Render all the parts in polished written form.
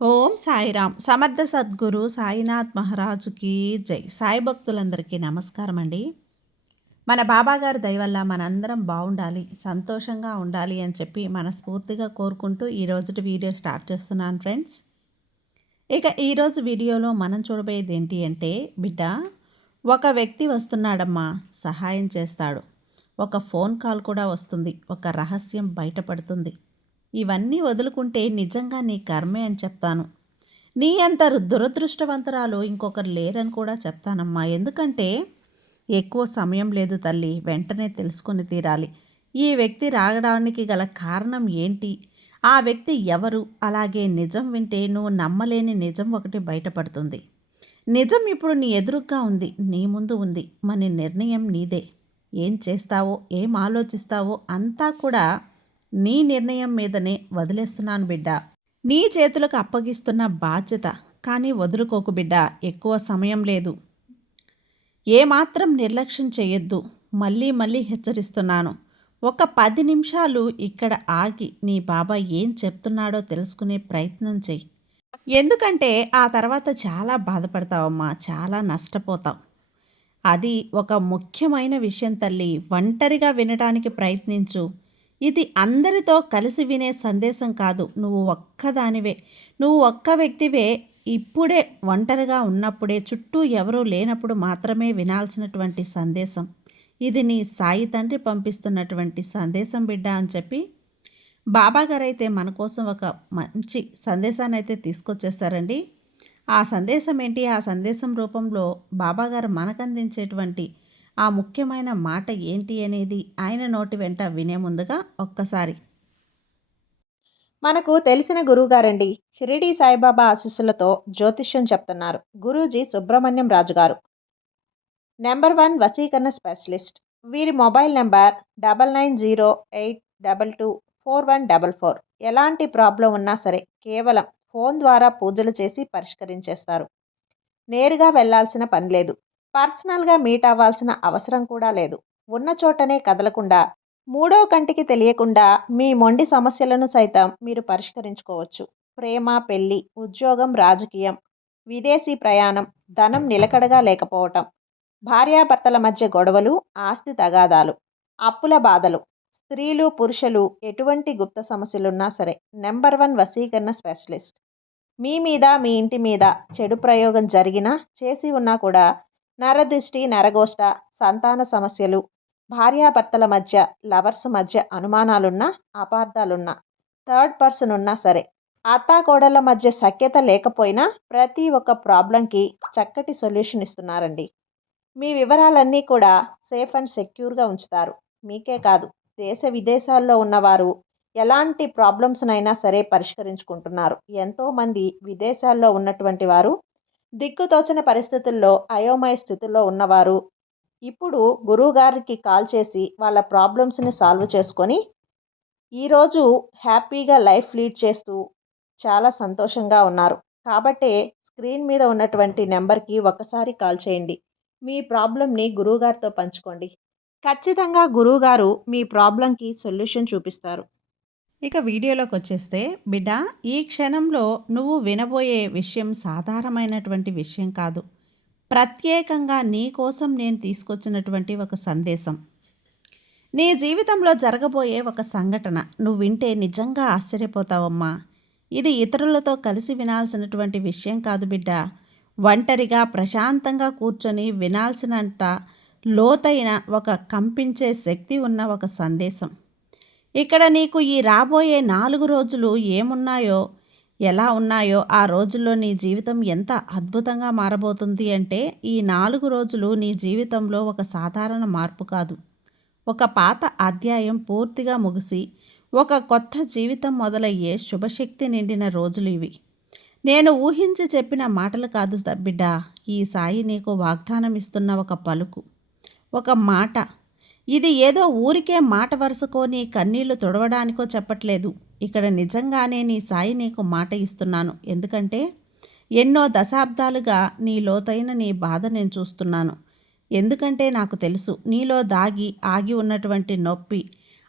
ఓం సాయిరామ్ సమర్థ సద్గురు సాయినాథ్ మహారాజుకి జై. సాయి భక్తులందరికీ నమస్కారం అండి. మన బాబాగారి దయ వల్ల మనందరం బాగుండాలి, సంతోషంగా ఉండాలి అని చెప్పి మనస్ఫూర్తిగా కోరుకుంటూ ఈరోజు వీడియో స్టార్ట్ చేస్తున్నాను ఫ్రెండ్స్. ఇక ఈరోజు వీడియోలో మనం చూడబోయేది ఏంటి అంటే, బిడ్డ, ఒక వ్యక్తి వస్తున్నాడమ్మా, సహాయం చేస్తాడు. ఒక ఫోన్ కాల్ కూడా వస్తుంది, ఒక రహస్యం బయటపడుతుంది. ఇవన్నీ వదులుకుంటే నిజంగా నీ కర్మే అని చెప్తాను. నీ అంత దురదృష్టవంతరాలు ఇంకొకరు లేరని కూడా చెప్తానమ్మా. ఎందుకంటే ఎక్కువ సమయం లేదు తల్లి, వెంటనే తెలుసుకొని తీరాలి. ఈ వ్యక్తి రావడానికి గల కారణం ఏంటి, ఆ వ్యక్తి ఎవరు, అలాగే నిజం వింటే నువ్వు నమ్మలేని నిజం ఒకటి బయటపడుతుంది. నిజం ఇప్పుడు నీ ఎదురుగ్గా ఉంది, నీ ముందు ఉంది. మన నిర్ణయం నీదే. ఏం చేస్తావో, ఏం ఆలోచిస్తావో అంతా కూడా నీ నిర్ణయం మీదనే వదిలేస్తున్నాను బిడ్డ. నీ చేతులకు అప్పగిస్తున్న బాధ్యత. కానీ వదులుకోకు బిడ్డ, ఎక్కువ సమయం లేదు. ఏమాత్రం నిర్లక్ష్యం చేయొద్దు. మళ్ళీ మళ్ళీ హెచ్చరిస్తున్నాను. ఒక 10 నిమిషాలు ఇక్కడ ఆగి నీ బాబా ఏం చెప్తున్నాడో తెలుసుకునే ప్రయత్నం చెయ్యి. ఎందుకంటే ఆ తర్వాత చాలా బాధపడతావమ్మా, చాలా నష్టపోతావు. అది ఒక ముఖ్యమైన విషయం తల్లి. ఒంటరిగా వినటానికి ప్రయత్నించు. ఇది అందరితో కలిసి వినే సందేశం కాదు. నువ్వు ఒక్కదానివే, నువ్వు ఒక్క వ్యక్తివే. ఇప్పుడే ఒంటరిగా ఉన్నప్పుడే, చుట్టూ ఎవరూ లేనప్పుడు మాత్రమే వినాల్సినటువంటి సందేశం. ఇది నీ సాయి తండ్రి పంపిస్తున్నటువంటి సందేశం బిడ్డ అని చెప్పి బాబాగారు అయితే మన కోసం ఒక మంచి సందేశాన్ని అయితే తీసుకొచ్చేస్తారండి. ఆ సందేశం ఏంటి, ఆ సందేశం రూపంలో బాబాగారు మనకు అందించేటువంటి ఆ ముఖ్యమైన మాట ఏంటి అనేది ఆయన నోటి వెంట వినే ముందుగా ఒక్కసారి మనకు తెలిసిన గురువుగారండి. షిరిడీ సాయిబాబా ఆశీస్సులతో జ్యోతిష్యం చెప్తున్నారు గురూజీ సుబ్రహ్మణ్యం రాజు గారు. నెంబర్ 1 వశీకరణ స్పెషలిస్ట్. వీరి మొబైల్ నెంబర్ 9908224144. ఎలాంటి ప్రాబ్లం ఉన్నా సరే కేవలం ఫోన్ ద్వారా పూజలు చేసి పరిష్కరించేస్తారు. నేరుగా వెళ్లాల్సిన పని లేదు. పర్సనల్గా మీట్ అవ్వాల్సిన అవసరం కూడా లేదు. ఉన్న చోటనే కదలకుండా, మూడో కంటికి తెలియకుండా మీ మొండి సమస్యలను సైతం మీరు పరిష్కరించుకోవచ్చు. ప్రేమ, పెళ్లి, ఉద్యోగం, రాజకీయం, విదేశీ ప్రయాణం, ధనం నిలకడగా లేకపోవటం, భార్యాభర్తల మధ్య గొడవలు, ఆస్తి తగాదాలు, అప్పుల బాధలు, స్త్రీలు పురుషులు ఎటువంటి గుప్త సమస్యలున్నా సరే నెంబర్ 1 వశీకరణ స్పెషలిస్ట్. మీ మీద, మీ ఇంటి మీద చెడు ప్రయోగం జరిగినా, చేసి ఉన్నా కూడా నరదృష్టి, నరగోష్ట, సంతాన సమస్యలు, భార్యాభర్తల మధ్య, లవర్స్ మధ్య అనుమానాలున్నా, అపార్థాలున్నా, థర్డ్ పర్సన్ ఉన్నా సరే, అత్తాకోడళ్ళ మధ్య సఖ్యత లేకపోయినా ప్రతి ఒక్క ప్రాబ్లంకి చక్కటి సొల్యూషన్ ఇస్తున్నారండి. మీ వివరాలన్నీ కూడా సేఫ్ అండ్ సెక్యూర్గా ఉంచుతారు. మీకే కాదు, దేశ విదేశాల్లో ఉన్నవారు ఎలాంటి ప్రాబ్లమ్స్నైనా సరే పరిష్కరించుకుంటున్నారు. ఎంతోమంది విదేశాల్లో ఉన్నటువంటి వారు, దిక్కుతోచని పరిస్థితుల్లో, అయోమయ స్థితిలో ఉన్నవారు ఇప్పుడు గురువుగారికి కాల్ చేసి వాళ్ళ ప్రాబ్లమ్స్ని సాల్వ్ చేసుకొని ఈరోజు హ్యాపీగా లైఫ్ లీడ్ చేస్తూ చాలా సంతోషంగా ఉన్నారు. కాబట్టే స్క్రీన్ మీద ఉన్నటువంటి నెంబర్కి ఒకసారి కాల్ చేయండి. మీ ప్రాబ్లమ్ని గురువుగారితో పంచుకోండి. ఖచ్చితంగా గురువుగారు మీ ప్రాబ్లంకి సొల్యూషన్ చూపిస్తారు. ఇక వీడియోలోకి వచ్చేస్తే, బిడ్డ, ఈ క్షణంలో నువ్వు వినబోయే విషయం సాధారణమైనటువంటి విషయం కాదు. ప్రత్యేకంగా నీ కోసం నేను తీసుకొచ్చినటువంటి ఒక సందేశం. నీ జీవితంలో జరగబోయే ఒక సంఘటన నువ్వు వింటే నిజంగా ఆశ్చర్యపోతావమ్మా. ఇది ఇతరులతో కలిసి వినాల్సినటువంటి విషయం కాదు బిడ్డ. ఒంటరిగా ప్రశాంతంగా కూర్చొని వినాల్సినంత లోతైన ఒక కంపించే శక్తి ఉన్న ఒక సందేశం. ఇక్కడ నీకు ఈ రాబోయే 4 రోజులు ఏమున్నాయో, ఎలా ఉన్నాయో, ఆ రోజుల్లో నీ జీవితం ఎంత అద్భుతంగా మారబోతుంది అంటే, ఈ 4 రోజులు నీ జీవితంలో ఒక సాధారణ మార్పు కాదు. ఒక పాత అధ్యాయం పూర్తిగా ముగిసి ఒక కొత్త జీవితం మొదలయ్యే శుభశక్తి నిండిన రోజులు ఇవి. నేను ఊహించి చెప్పిన మాటలు కాదు బిడ్డ. ఈ సాయి నీకు వాగ్దానం ఇస్తున్న ఒక పలుకు, ఒక మాట. ఇది ఏదో ఊరికే మాట వరుసకో నీ కన్నీళ్లు తుడవడానికో చెప్పట్లేదు. ఇక్కడ నిజంగానే నీ సాయి నీకు మాట ఇస్తున్నాను. ఎందుకంటే ఎన్నో దశాబ్దాలుగా నీ లోతైన నీ బాధ నేను చూస్తున్నాను. ఎందుకంటే నాకు తెలుసు నీలో దాగి ఆగి ఉన్నటువంటి నొప్పి,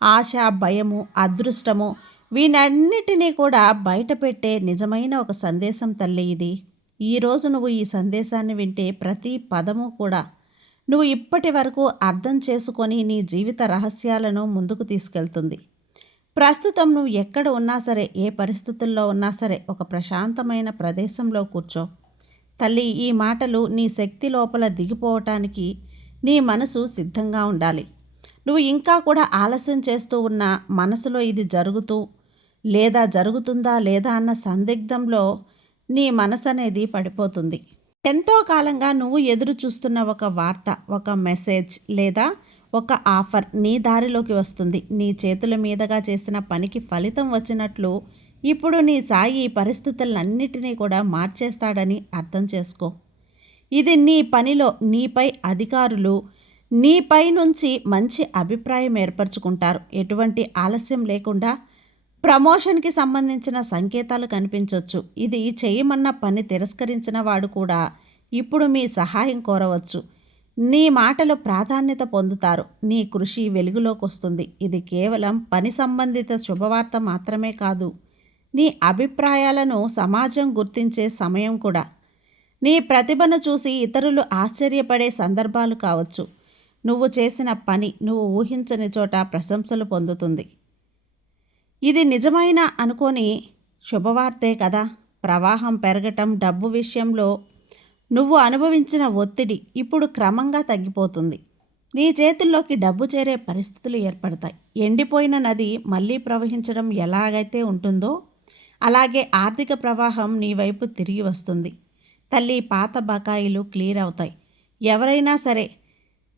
ఆశ, భయము, అదృష్టము వీటన్నిటినీ కూడా బయటపెట్టే నిజమైన ఒక సందేశం తల్లి ఇది. ఈరోజు నువ్వు ఈ సందేశాన్ని వింటే ప్రతి పదము కూడా నువ్వు ఇప్పటి వరకు అర్థం చేసుకొని నీ జీవిత రహస్యాలను ముందుకు తీసుకెళ్తుంది. ప్రస్తుతం నువ్వు ఎక్కడ ఉన్నా సరే, ఏ పరిస్థితుల్లో ఉన్నా సరే ఒక ప్రశాంతమైన ప్రదేశంలో కూర్చో. తల్లి, ఈ మాటలు నీ శక్తి లోపల దిగిపోవటానికి నీ మనసు సిద్ధంగా ఉండాలి. నువ్వు ఇంకా కూడా ఆలస్యం చేస్తూ ఉన్న మనసులో ఇది జరుగుతుందా లేదా అన్న సందిగ్ధంలో నీ మనసు అనేది పడిపోతుంది. ఎంతో కాలంగా నువ్వు ఎదురు చూస్తున్న ఒక వార్త, ఒక మెసేజ్ లేదా ఒక ఆఫర్ నీ దారిలోకి వస్తుంది. నీ చేతుల మీదుగా చేసిన పనికి ఫలితం వచ్చినట్లు ఇప్పుడు నీ సాయి ఈ పరిస్థితులన్నిటినీ కూడా మార్చేస్తాడని అర్థం చేసుకో. ఇది నీ పనిలో నీపై అధికారులు నీపై నుంచి మంచి అభిప్రాయం ఏర్పరచుకుంటారు. ఎటువంటి ఆలస్యం లేకుండా ప్రమోషన్కి సంబంధించిన సంకేతాలు కనిపించవచ్చు. ఇది చేయమన్న పని తిరస్కరించిన వాడు కూడా ఇప్పుడు మీ సహాయం కోరవచ్చు. నీ మాటలు ప్రాధాన్యత పొందుతారు. నీ కృషి వెలుగులోకి వస్తుంది. ఇది కేవలం పని సంబంధిత శుభవార్త మాత్రమే కాదు, నీ అభిప్రాయాలను సమాజం గుర్తించే సమయం కూడా. నీ ప్రతిభను చూసి ఇతరులు ఆశ్చర్యపడే సందర్భాలు కావచ్చు. నువ్వు చేసిన పని నువ్వు ఊహించని చోట ప్రశంసలు పొందుతుంది. ఇది నిజమైన అనుకోని శుభవార్తే కదా. ప్రవాహం పెరగటం, డబ్బు విషయంలో నువ్వు అనుభవించిన ఒత్తిడి ఇప్పుడు క్రమంగా తగ్గిపోతుంది. నీ చేతుల్లోకి డబ్బు చేరే పరిస్థితులు ఏర్పడతాయి. ఎండిపోయిన నది మళ్ళీ ప్రవహించడం ఎలాగైతే ఉంటుందో అలాగే ఆర్థిక ప్రవాహం నీ వైపు తిరిగి వస్తుంది. తల్లి, పాత బకాయిలు క్లియర్ అవుతాయి. ఎవరైనా సరే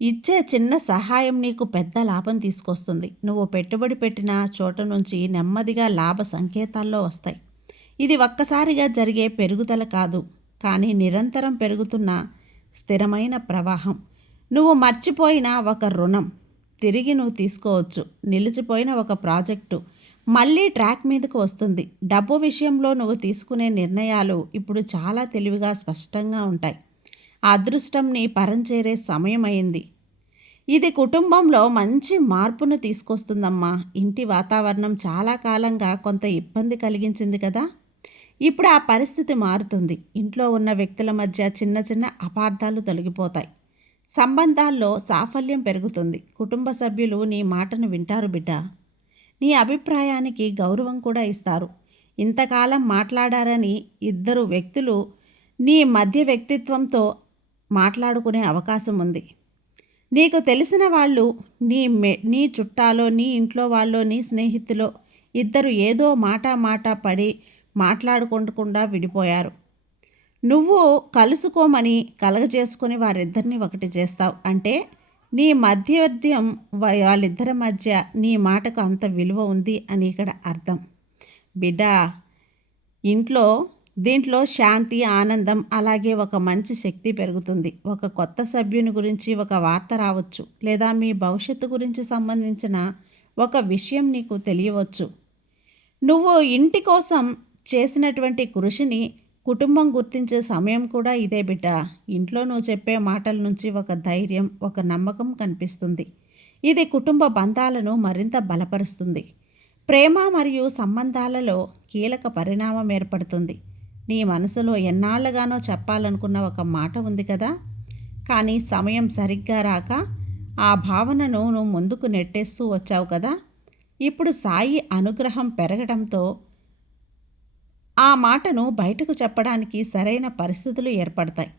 ఇచ్చే చిన్న సహాయం నీకు పెద్ద లాభం తీసుకొస్తుంది. నువ్వు పెట్టుబడి పెట్టిన చోట నుంచి నెమ్మదిగా లాభ సంకేతాల్లో వస్తాయి. ఇది ఒక్కసారిగా జరిగే పెరుగుదల కాదు, కానీ నిరంతరం పెరుగుతున్న స్థిరమైన ప్రవాహం. నువ్వు మర్చిపోయిన ఒక రుణం తిరిగి నువ్వు తీసుకోవచ్చు. నిలిచిపోయిన ఒక ప్రాజెక్టు మళ్ళీ ట్రాక్ మీదకు వస్తుంది. డబ్బు విషయంలో నువ్వు తీసుకునే నిర్ణయాలు ఇప్పుడు చాలా తెలివిగా స్పష్టంగా ఉంటాయి. అదృష్టం నీ పరం చేరే సమయం అయింది. ఇది కుటుంబంలో మంచి మార్పును తీసుకొస్తుందమ్మా. ఇంటి వాతావరణం చాలా కాలంగా కొంత ఇబ్బంది కలిగించింది కదా. ఇప్పుడు ఆ పరిస్థితి మారుతుంది. ఇంట్లో ఉన్న వ్యక్తుల మధ్య చిన్న చిన్న అపార్థాలు తొలగిపోతాయి. సంబంధాల్లో సాఫల్యం పెరుగుతుంది. కుటుంబ సభ్యులు నీ మాటను వింటారు బిడ్డ. నీ అభిప్రాయానికి గౌరవం కూడా ఇస్తారు. ఇంతకాలం మాట్లాడారని ఇద్దరు వ్యక్తులు నీ మధ్య వ్యక్తిత్వంతో మాట్లాడుకునే అవకాశం ఉంది. నీకు తెలిసిన వాళ్ళు, నీ చుట్టాలో, నీ ఇంట్లో వాళ్ళు, నీ స్నేహితులో ఇద్దరు ఏదో మాట పడి మాట్లాడుకోకుండా విడిపోయారు. నువ్వు కలుసుకోమని కలగజేసుకుని వారిద్దరిని ఒకటి చేస్తావు. అంటే నీ మధ్యవర్యం వాళ్ళిద్దరి మధ్య నీ మాటకు అంత విలువ ఉంది అని ఇక్కడ అర్థం. బిడ్డ, దీంట్లో శాంతి, ఆనందం, అలాగే ఒక మంచి శక్తి పెరుగుతుంది. ఒక కొత్త సభ్యుని గురించి ఒక వార్త రావచ్చు, లేదా మీ భవిష్యత్తు గురించి సంబంధించిన ఒక విషయం నీకు తెలియవచ్చు. నువ్వు ఇంటి కోసం చేసినటువంటి కృషిని కుటుంబం గుర్తించే సమయం కూడా ఇదే బిడ్డ. ఇంట్లో నువ్వు చెప్పే మాటల నుంచి ఒక ధైర్యం, ఒక నమ్మకం కనిపిస్తుంది. ఇది కుటుంబ బంధాలను మరింత బలపరుస్తుంది. ప్రేమ మరియు సంబంధాలలో కీలక పరిణామం ఏర్పడుతుంది. నీ మనసులో ఎన్నాళ్ళుగానో చెప్పాలనుకున్న ఒక మాట ఉంది కదా, కానీ సమయం సరిగ్గా రాక ఆ భావనను నువ్వు ముందుకు నెట్టేస్తూ వచ్చావు కదా. ఇప్పుడు సాయి అనుగ్రహం పెరగడంతో ఆ మాటను బయటకు చెప్పడానికి సరైన పరిస్థితులు ఏర్పడతాయి.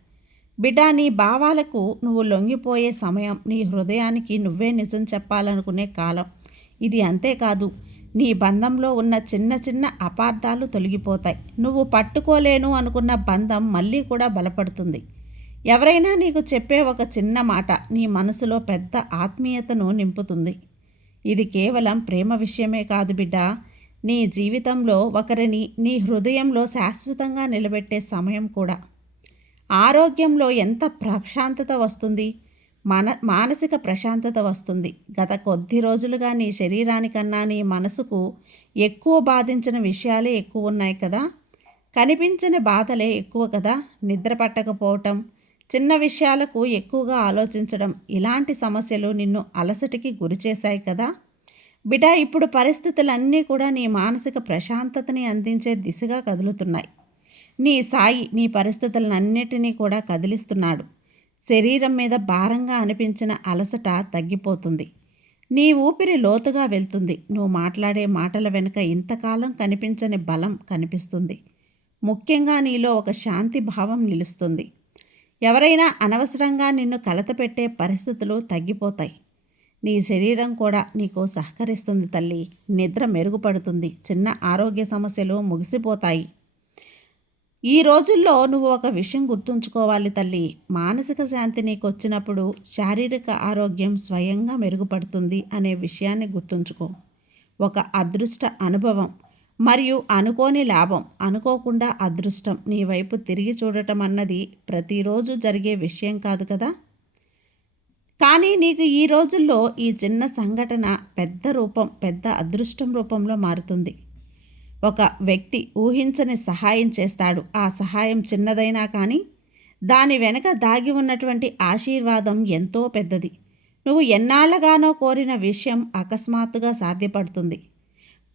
బిడ్డ, నీ భావాలకు నువ్వు లొంగిపోయే సమయం, నీ హృదయానికి నువ్వే నిజం చెప్పాలనుకునే కాలం ఇది. అంతేకాదు, నీ బంధంలో ఉన్న చిన్న చిన్న అపార్థాలు తొలగిపోతాయి. నువ్వు పట్టుకోలేను అనుకున్న బంధం మళ్ళీ కూడా బలపడుతుంది. ఎవరైనా నీకు చెప్పే ఒక చిన్న మాట నీ మనసులో పెద్ద ఆత్మీయతను నింపుతుంది. ఇది కేవలం ప్రేమ విషయమే కాదు బిడ్డ, నీ జీవితంలో ఒకరిని నీ హృదయంలో శాశ్వతంగా నిలబెట్టే సమయం కూడా. ఆరోగ్యంలో ఎంత ప్రశాంతత వస్తుంది, మానసిక ప్రశాంతత వస్తుంది. గత కొద్ది రోజులుగా నీ శరీరానికన్నా నీ మనసుకు ఎక్కువ బాధించిన విషయాలే ఎక్కువ ఉన్నాయి కదా. కనిపించని బాధలే ఎక్కువ కదా. నిద్ర పట్టకపోవటం, చిన్న విషయాలకు ఎక్కువగా ఆలోచించడం, ఇలాంటి సమస్యలు నిన్ను అలసటికి గురిచేశాయి కదా. బిడ్డ, ఇప్పుడు పరిస్థితులన్నీ కూడా నీ మానసిక ప్రశాంతతని అందించే దిశగా కదులుతున్నాయి. నీ సాయి నీ పరిస్థితులన్నిటినీ కూడా కదిలిస్తున్నాడు. శరీరం మీద భారంగా అనిపించిన అలసట తగ్గిపోతుంది. నీ ఊపిరి లోతుగా వెళ్తుంది. నువ్వు మాట్లాడే మాటల వెనుక ఇంతకాలం కనిపించని బలం కనిపిస్తుంది. ముఖ్యంగా నీలో ఒక శాంతి భావం నిలుస్తుంది. ఎవరైనా అనవసరంగా నిన్ను కలతపెట్టే పరిస్థితులు తగ్గిపోతాయి. నీ శరీరం కూడా నీకు సహకరిస్తుంది తల్లి. నిద్ర మెరుగుపడుతుంది. చిన్న ఆరోగ్య సమస్యలు ముగిసిపోతాయి. ఈ రోజుల్లో నువ్వు ఒక విషయం గుర్తుంచుకోవాలి తల్లి. మానసిక శాంతి నీకు వచ్చినప్పుడు శారీరక ఆరోగ్యం స్వయంగా మెరుగుపడుతుంది అనే విషయాన్ని గుర్తుంచుకో. ఒక అదృష్ట అనుభవం మరియు అనుకోని లాభం, అనుకోకుండా అదృష్టం నీ వైపు తిరిగి చూడటం అన్నది ప్రతిరోజు జరిగే విషయం కాదు కదా. కానీ నీకు ఈ రోజుల్లో ఈ చిన్న సంఘటన పెద్ద అదృష్టం రూపంలో మారుతుంది. ఒక వ్యక్తి ఊహించని సహాయం చేస్తాడు. ఆ సహాయం చిన్నదైనా కానీ దాని వెనక దాగి ఉన్నటువంటి ఆశీర్వాదం ఎంతో పెద్దది. నువ్వు ఎన్నాళ్ళగానో కోరిన విషయం అకస్మాత్తుగా సాధ్యపడుతుంది,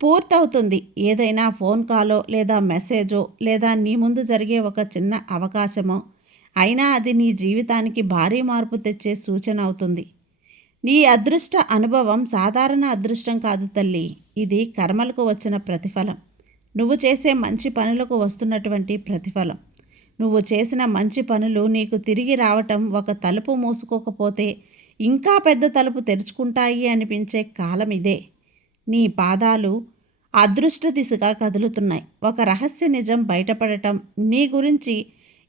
పూర్తవుతుంది. ఏదైనా ఫోన్ కాలో లేదా మెసేజో లేదా నీ ముందు జరిగే ఒక చిన్న అవకాశమో అయినా అది నీ జీవితానికి భారీ మార్పు తెచ్చే సూచన అవుతుంది. నీ అదృష్ట అనుభవం సాధారణ అదృష్టం కాదు తల్లి. ఇది కర్మలకు వచ్చిన ప్రతిఫలం. నువ్వు చేసే మంచి పనులకు వస్తున్నటువంటి ప్రతిఫలం. నువ్వు చేసిన మంచి పనులు నీకు తిరిగి రావటం, ఒక తలుపు మూసుకోకపోతే ఇంకా పెద్ద తలుపు తెరుచుకుంటాయి అనిపించే కాలం ఇదే. నీ పాదాలు అదృష్ట దిశగా కదులుతున్నాయి. ఒక రహస్య నిజం బయటపడటం, నీ గురించి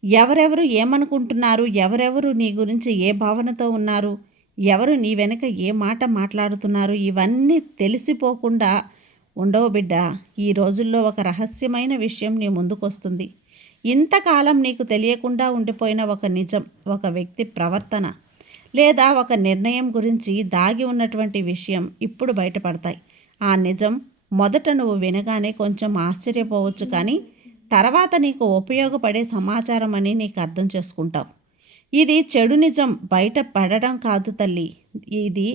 ఎవరెవరు ఏమనుకుంటున్నారు, ఎవరెవరు నీ గురించి ఏ భావనతో ఉన్నారు, ఎవరు నీ వెనుక ఏ మాట మాట్లాడుతున్నారు, ఇవన్నీ తెలిసిపోకుండా ఉండవు బిడ్డ. ఈ రోజుల్లో ఒక రహస్యమైన విషయం నీ ముందుకొస్తుంది. ఇంతకాలం నీకు తెలియకుండా ఉండిపోయిన ఒక నిజం, ఒక వ్యక్తి ప్రవర్తన లేదా ఒక నిర్ణయం గురించి దాగి ఉన్నటువంటి విషయం ఇప్పుడు బయటపడతాయి. ఆ నిజం మొదట నువ్వు వినగానే కొంచెం ఆశ్చర్యపోవచ్చు, కానీ తర్వాత నీకు ఉపయోగపడే సమాచారం అని నీకు అర్థం చేసుకుంటావు. ఇది చెడు నిజం బయట పడడం కాదు తల్లి. ఇది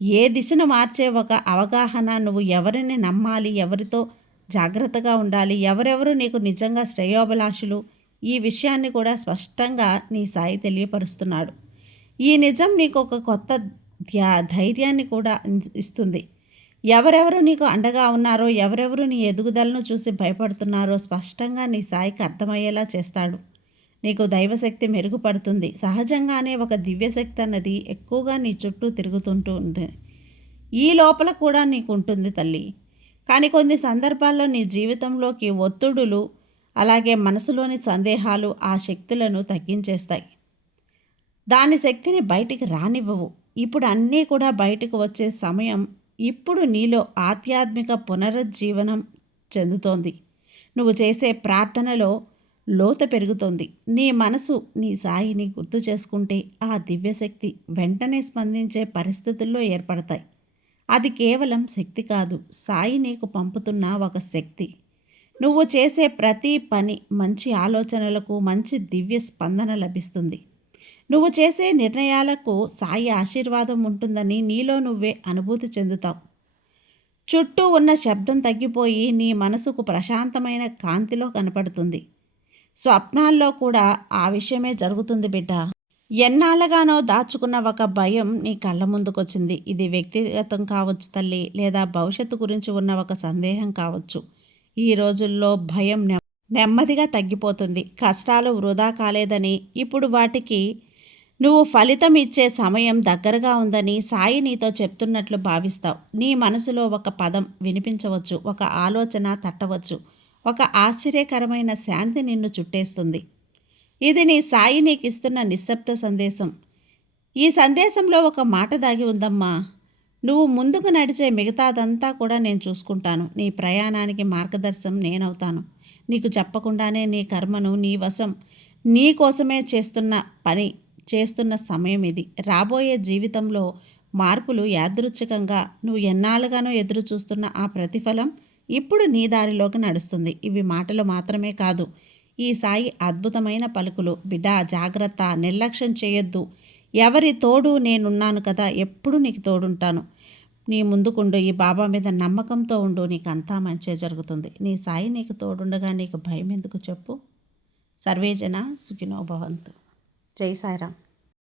ఏ దిశను మార్చే ఒక అవగాహన. నువ్వు ఎవరిని నమ్మాలి, ఎవరితో జాగ్రత్తగా ఉండాలి, ఎవరెవరు నీకు నిజంగా శ్రేయోభిలాషులు, ఈ విషయాన్ని కూడా స్పష్టంగా నీ సాయి తెలియపరుస్తున్నాడు. ఈ నిజం నీకు ఒక కొత్త ధైర్యాన్ని కూడా ఇస్తుంది. ఎవరెవరు నీకు అండగా ఉన్నారో, ఎవరెవరు నీ ఎదుగుదలను చూసి భయపడుతున్నారో స్పష్టంగా నీ సాయికి అర్థమయ్యేలా చేస్తాడు. నీకు దైవశక్తి మెరుగుపడుతుంది. సహజంగానే ఒక దివ్యశక్తి అన్నది ఎక్కువగా నీ చుట్టూ తిరుగుతుంటుంది. ఈ లోపల కూడా నీకు ఉంటుంది తల్లి. కానీ కొన్ని సందర్భాల్లో నీ జీవితంలోకి ఒత్తిడులు, అలాగే మనసులోని సందేహాలు ఆ శక్తులను తగ్గించేస్తాయి. దాని శక్తిని బయటికి రానివ్వవు. ఇప్పుడు అన్నీ కూడా బయటకు వచ్చే సమయం. ఇప్పుడు నీలో ఆధ్యాత్మిక పునరుజ్జీవనం చెందుతోంది. నువ్వు చేసే ప్రార్థనలో లోతు పెరుగుతోంది. నీ మనసు నీ సాయిని గుర్తు చేసుకుంటే ఆ దివ్యశక్తి వెంటనే స్పందించే పరిస్థితుల్లో ఏర్పడతాయి. అది కేవలం శక్తి కాదు, సాయి నీకు పంపుతున్న ఒక శక్తి. నువ్వు చేసే ప్రతి పని, మంచి ఆలోచనలకు మంచి దివ్య స్పందన లభిస్తుంది. నువ్వు చేసే నిర్ణయాలకు సాయి ఆశీర్వాదం ఉంటుందని నీలో నువ్వే అనుభూతి చెందుతావు. చుట్టూ ఉన్న శబ్దం తగ్గిపోయి నీ మనసుకు ప్రశాంతమైన కాంతిలో కనపడుతుంది. స్వప్నాల్లో కూడా ఆ విషయమే జరుగుతుంది బిడ్డ. ఎన్నాళ్ళగానో దాచుకున్న ఒక భయం నీ కళ్ళ ముందుకొచ్చింది. ఇది వ్యక్తిగతం కావచ్చు తల్లి, లేదా భవిష్యత్తు గురించి ఉన్న ఒక సందేహం కావచ్చు. ఈ రోజుల్లో భయం నెమ్మదిగా తగ్గిపోతుంది. కష్టాలు వృధా కాలేదని, ఇప్పుడు వాటికి నువ్వు ఫలితం ఇచ్చే సమయం దగ్గరగా ఉందని సాయి నీతో చెప్తున్నట్లు భావిస్తావు. నీ మనసులో ఒక పదం వినిపించవచ్చు, ఒక ఆలోచన తట్టవచ్చు, ఒక ఆశ్చర్యకరమైన శాంతి నిన్ను చుట్టేస్తుంది. ఇది నీ సాయి నీకు ఇస్తున్న నిశ్శబ్ద సందేశం. ఈ సందేశంలో ఒక మాట దాగి ఉందమ్మా. నువ్వు ముందుకు నడిచే మిగతాదంతా కూడా నేను చూసుకుంటాను. నీ ప్రయాణానికి మార్గదర్శనం నేనవుతాను. నీకు చెప్పకుండానే నీ కర్మను నీ వశం, నీ కోసమే చేస్తున్న సమయం ఇది. రాబోయే జీవితంలో మార్పులు యాదృచ్ఛికంగా నువ్వు ఎన్నాళ్ళుగానో ఎదురు చూస్తున్న ఆ ప్రతిఫలం ఇప్పుడు నీ దారిలోకి నడుస్తుంది. ఇవి మాటలు మాత్రమే కాదు, ఈ సాయి అద్భుతమైన పలుకులు. బిడ్డ, జాగ్రత్త, నిర్లక్ష్యం చేయొద్దు. ఎవరి తోడు నేనున్నాను కదా, ఎప్పుడు నీకు తోడుంటాను. నీ ముందుకుండు. ఈ బాబా మీద నమ్మకంతో ఉండు. నీకు అంతా మంచే జరుగుతుంది. నీ సాయి నీకు తోడుండగా నీకు భయం ఎందుకు చెప్పు. సర్వేజన సుఖినో భవంతు. జై సాయిరామ్.